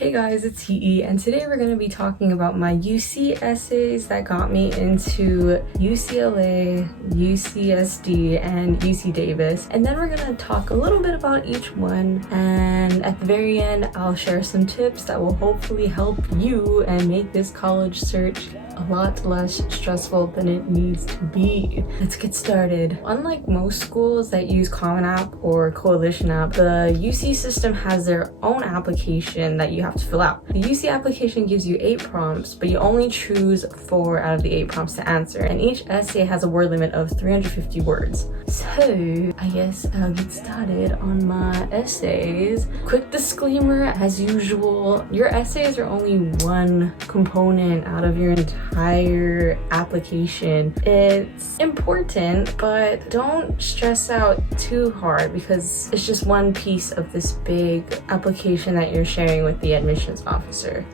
Hey guys, it's Hee, and today we're going to be talking about my UC essays that got me into UCLA, UCSD, and UC Davis. And then we're going to talk a little bit about each one, and at the very end, I'll share some tips that will hopefully help you and make this college search a lot less stressful than it needs to be. Let's get started. Unlike most schools that use Common App or Coalition App, the UC system has their own application that you have to fill out. The UC application gives you 8 prompts, but you only choose 4 out of the 8 prompts to answer, and each essay has a word limit of 350 words. So I guess I'll get started on my essays. Quick disclaimer, as usual, your essays are only one component out of your entire application. It's important, but don't stress out too hard because it's just one piece of this big application that you're sharing with the admissions officer.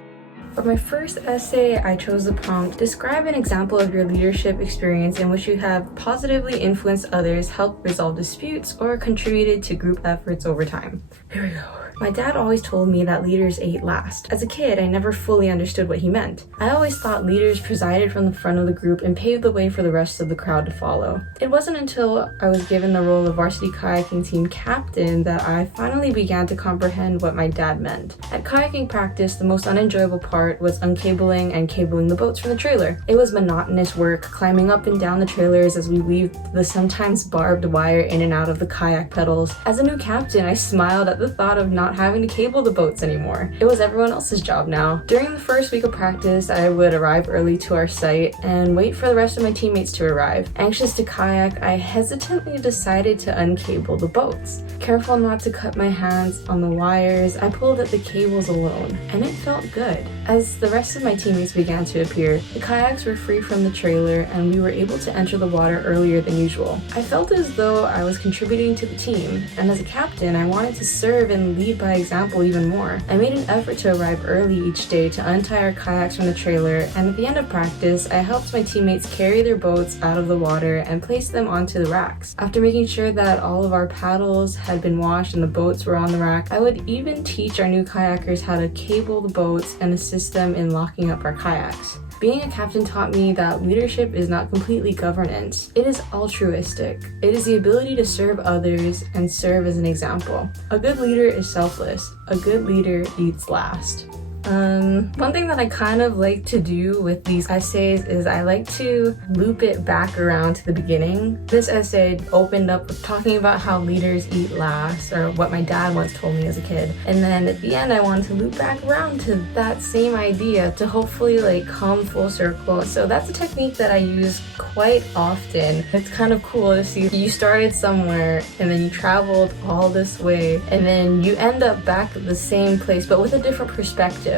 For my first essay, I chose the prompt, describe an example of your leadership experience in which you have positively influenced others, helped resolve disputes, or contributed to group efforts over time. Here we go. My dad always told me that leaders ate last. As a kid, I never fully understood what he meant. I always thought leaders presided from the front of the group and paved the way for the rest of the crowd to follow. It wasn't until I was given the role of varsity kayaking team captain that I finally began to comprehend what my dad meant. At kayaking practice, the most unenjoyable part was uncabling and cabling the boats from the trailer. It was monotonous work, climbing up and down the trailers as we weaved the sometimes barbed wire in and out of the kayak pedals. As a new captain, I smiled at the thought of not having to cable the boats anymore. It was everyone else's job now. During the first week of practice, I would arrive early to our site and wait for the rest of my teammates to arrive. Anxious to kayak, I hesitantly decided to uncable the boats. Careful not to cut my hands on the wires, I pulled at the cables alone, and it felt good. As the rest of my teammates began to appear, the kayaks were free from the trailer and we were able to enter the water earlier than usual. I felt as though I was contributing to the team, and as a captain, I wanted to serve and lead by example even more. I made an effort to arrive early each day to untie our kayaks from the trailer, and at the end of practice, I helped my teammates carry their boats out of the water and place them onto the racks. After making sure that all of our paddles had been washed and the boats were on the rack, I would even teach our new kayakers how to cable the boats and assist them in locking up our kayaks. Being a captain taught me that leadership is not completely governance. It is altruistic. It is the ability to serve others and serve as an example. A good leader is selfless. A good leader eats last. One thing that I kind of like to do with these essays is I like to loop it back around to the beginning. This essay opened up with talking about how leaders eat last, or what my dad once told me as a kid. And then at the end, I wanted to loop back around to that same idea to hopefully come full circle. So that's a technique that I use quite often. It's kind of cool to see you started somewhere and then you traveled all this way and then you end up back at the same place but with a different perspective.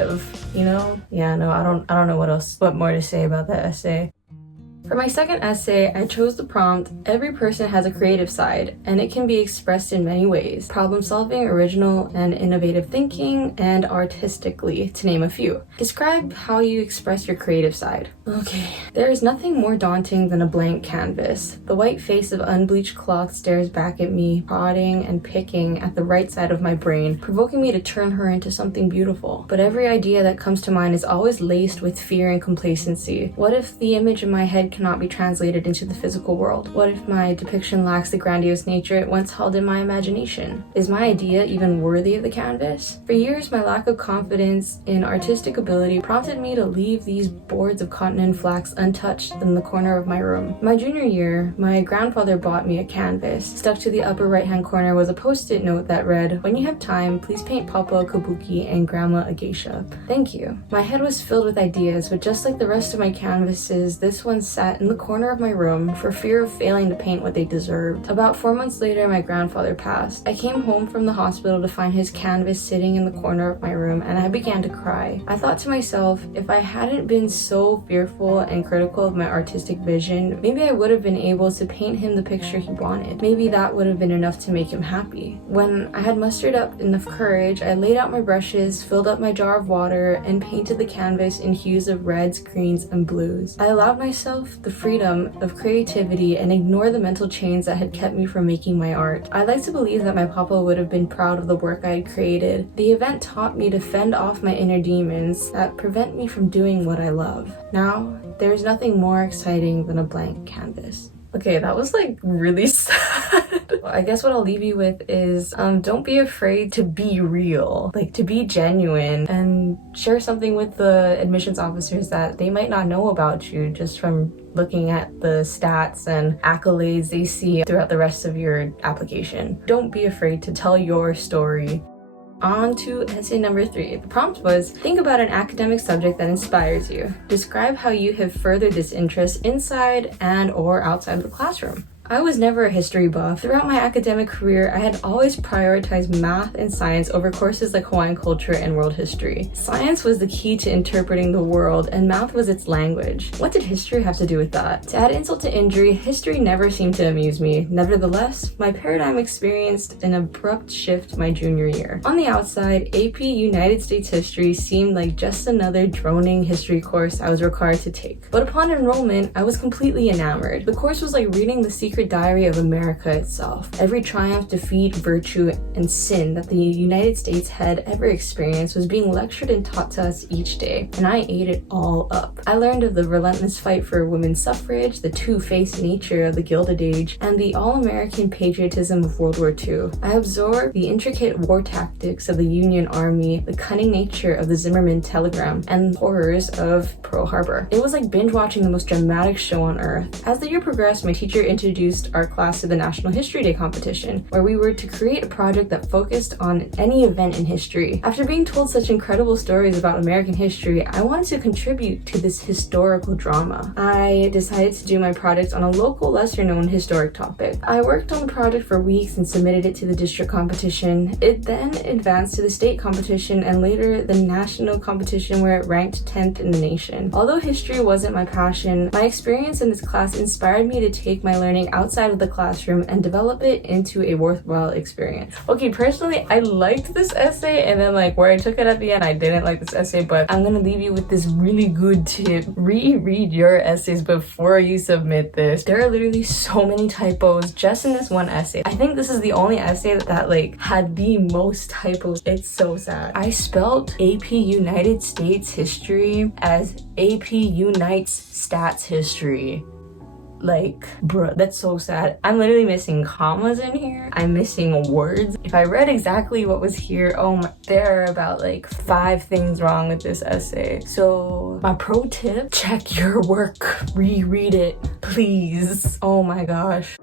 You know? Yeah, no, I don't know what more to say about that essay. For my second essay, I chose the prompt, every person has a creative side, and it can be expressed in many ways. Problem solving, original and innovative thinking, and artistically, to name a few. Describe how you express your creative side. Okay, there is nothing more daunting than a blank canvas. The white face of unbleached cloth stares back at me, prodding and picking at the right side of my brain, provoking me to turn her into something beautiful. But every idea that comes to mind is always laced with fear and complacency. What if the image in my head cannot be translated into the physical world? What if my depiction lacks the grandiose nature it once held in my imagination? Is my idea even worthy of the canvas? For years, my lack of confidence in artistic ability prompted me to leave these boards of cotton and flax untouched in the corner of my room. My junior year, my grandfather bought me a canvas. Stuck to the upper right-hand corner was a post-it note that read, "When you have time, please paint Papa a kabuki and Grandma a geisha. Thank you." My head was filled with ideas, but just like the rest of my canvases, this one sat in the corner of my room for fear of failing to paint what they deserved. About 4 months later, my grandfather passed. I came home from the hospital to find his canvas sitting in the corner of my room, and I began to cry. I thought to myself, if I hadn't been so fearful and critical of my artistic vision, maybe I would have been able to paint him the picture he wanted. Maybe that would have been enough to make him happy. When I had mustered up enough courage, I laid out my brushes, filled up my jar of water, and painted the canvas in hues of reds, greens, and blues. I allowed myself myself the freedom of creativity and ignore the mental chains that had kept me from making my art. I like to believe that my papa would have been proud of the work I had created. The event taught me to fend off my inner demons that prevent me from doing what I love. Now, there's nothing more exciting than a blank canvas. Okay, that was like really sad. I guess what I'll leave you with is don't be afraid to be real, like to be genuine, and share something with the admissions officers that they might not know about you just from looking at the stats and accolades they see throughout the rest of your application. Don't be afraid to tell your story. On to essay number 3. The prompt was, think about an academic subject that inspires you. Describe how you have furthered this interest inside and or outside of the classroom. I was never a history buff. Throughout my academic career, I had always prioritized math and science over courses like Hawaiian culture and world history. Science was the key to interpreting the world, and math was its language. What did history have to do with that? To add insult to injury, history never seemed to amuse me. Nevertheless, my paradigm experienced an abrupt shift my junior year. On the outside, AP United States history seemed like just another droning history course I was required to take. But upon enrollment, I was completely enamored. The course was like reading the secret diary of America itself. Every triumph, defeat, virtue, and sin that the United States had ever experienced was being lectured and taught to us each day, and I ate it all up. I learned of the relentless fight for women's suffrage, the two-faced nature of the Gilded Age, and the all-American patriotism of World War II. I absorbed the intricate war tactics of the Union Army, the cunning nature of the Zimmerman telegram, and the horrors of Pearl Harbor. It was like binge-watching the most dramatic show on earth. As the year progressed, my teacher introduced our class to the National History Day competition, where we were to create a project that focused on any event in history. After being told such incredible stories about American history, I wanted to contribute to this historical drama. I decided to do my project on a local, lesser-known historic topic. I worked on the project for weeks and submitted it to the district competition. It then advanced to the state competition and later the national competition, where it ranked 10th in the nation. Although history wasn't my passion, my experience in this class inspired me to take my learning outside of the classroom and develop it into a worthwhile experience. Okay, personally, I liked this essay, and then like where I took it at the end, I didn't like this essay, but I'm gonna leave you with this really good tip. Reread your essays before you submit this. There are literally so many typos just in this one essay. I think this is the only essay that like had the most typos. It's so sad. I spelled AP United States History as AP Unites Stats History. Like, bruh, that's so sad. I'm literally missing commas in here. I'm missing words. If I read exactly what was here, oh my, there are about like 5 things wrong with this essay. So my pro tip, check your work, reread it, please. Oh my gosh.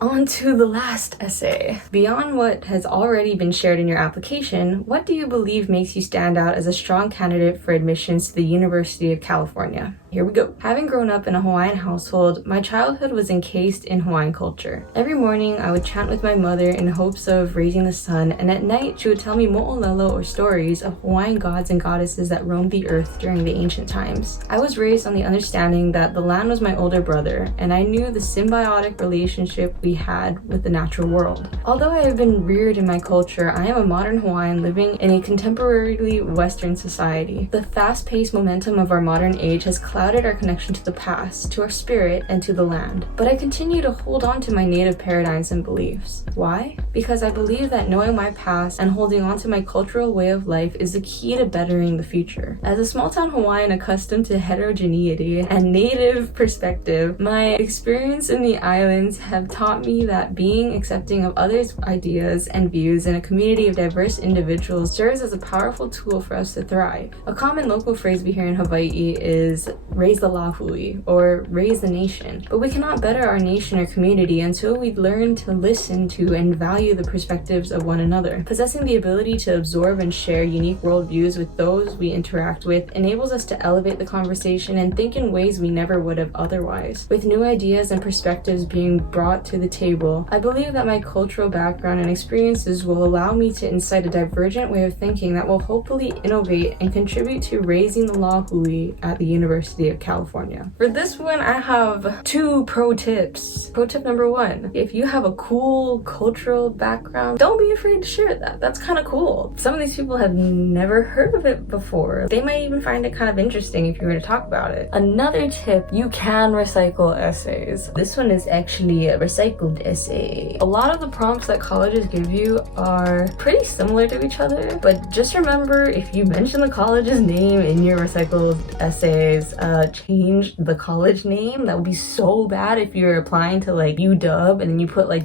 On to the last essay. Beyond what has already been shared in your application, what do you believe makes you stand out as a strong candidate for admissions to the University of California? Here we go. Having grown up in a Hawaiian household, my childhood was encased in Hawaiian culture. Every morning, I would chant with my mother in hopes of raising the sun, and at night, she would tell me mo'olelo, or stories of Hawaiian gods and goddesses that roamed the earth during the ancient times. I was raised on the understanding that the land was my older brother, and I knew the symbiotic relationship we had with the natural world. Although I have been reared in my culture, I am a modern Hawaiian living in a contemporarily Western society. The fast-paced momentum of our modern age has clouded our connection to the past, to our spirit, and to the land. But I continue to hold on to my native paradigms and beliefs. Why? Because I believe that knowing my past and holding on to my cultural way of life is the key to bettering the future. As a small-town Hawaiian accustomed to heterogeneity and native perspective, my experience in the islands have taught me that being accepting of others' ideas and views in a community of diverse individuals serves as a powerful tool for us to thrive. A common local phrase we hear in Hawaii is raise the lahui, or raise the nation. But we cannot better our nation or community until we learn to listen to and value the perspectives of one another. Possessing the ability to absorb and share unique worldviews with those we interact with enables us to elevate the conversation and think in ways we never would have otherwise. With new ideas and perspectives being brought to the table, I believe that my cultural background and experiences will allow me to incite a divergent way of thinking that will hopefully innovate and contribute to raising the lahui at the University of California. For this one, I have 2 pro tips. Pro tip number 1, if you have a cool cultural background, don't be afraid to share that. That's kind of cool. Some of these people have never heard of it before. They might even find it kind of interesting if you were to talk about it. Another tip, you can recycle essays. This one is actually a recycled essay. A lot of the prompts that colleges give you are pretty similar to each other, but just remember, if you mention the college's name in your recycled essays, change the college name. That would be so bad if you're applying to like UW and then you put like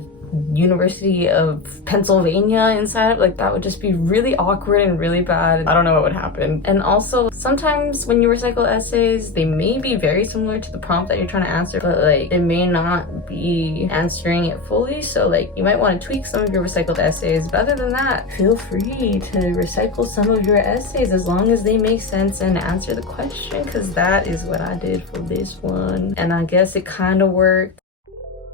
University of Pennsylvania inside. Like, that would just be really awkward and really bad. I don't know what would happen. And also, sometimes when you recycle essays, they may be very similar to the prompt that you're trying to answer, but like it may not be answering it fully. So like you might want to tweak some of your recycled essays, but other than that, feel free to recycle some of your essays as long as they make sense and answer the question, because that is what I did for this one, and I guess it kind of worked.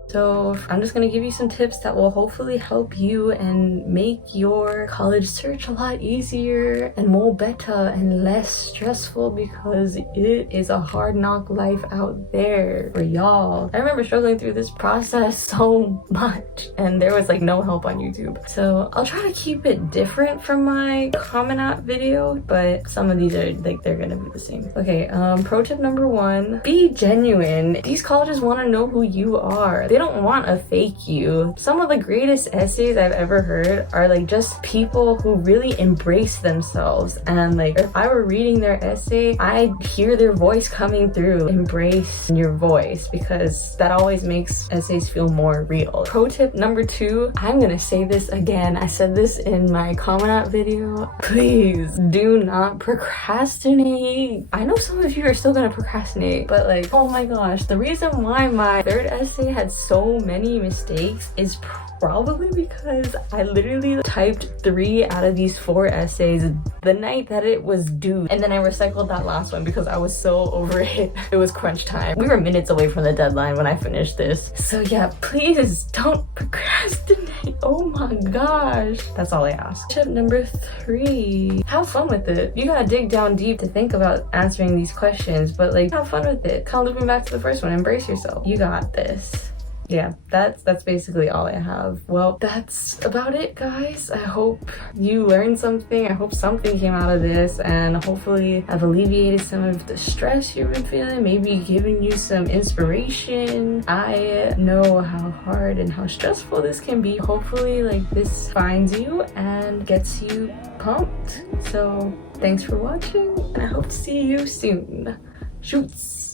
So I'm just gonna give you some tips that will hopefully help you and make your college search a lot easier and more better and less stressful, because it is a hard knock life out there for y'all. I remember struggling through this process so much, and there was like no help on YouTube. So I'll try to keep it different from my Common App video, but some of these are like, they're gonna be the same. Okay, pro tip number 1, be genuine. These colleges wanna know who you are. They don't want a fake you. Some of the greatest essays I've ever heard are like just people who really embrace themselves, and like if I were reading their essay, I'd hear their voice coming through. Embrace your voice, because that always makes essays feel more real. Pro tip number 2, I'm gonna say this again, I said this in my Common App video, please do not procrastinate. I know some of you are still gonna procrastinate, but like, oh my gosh, the reason why my 3rd essay had so many mistakes is probably because I literally typed 3 out of these 4 essays the night that it was due, and then I recycled that last one because I was so over it. It was crunch time. We were minutes away from the deadline when I finished this. So yeah, please don't procrastinate. Oh my gosh. That's all I ask. Tip number 3, have fun with it. You gotta dig down deep to think about answering these questions, but like, have fun with it. Kind of looping back to the first one, embrace yourself. You got this. Yeah, that's basically all I have. Well, that's about it, guys. I hope you learned something. I hope something came out of this, and hopefully I've alleviated some of the stress you've been feeling, maybe giving you some inspiration. I know how hard and how stressful this can be. Hopefully like this finds you and gets you pumped. So thanks for watching, and I hope to see you soon. Shoots.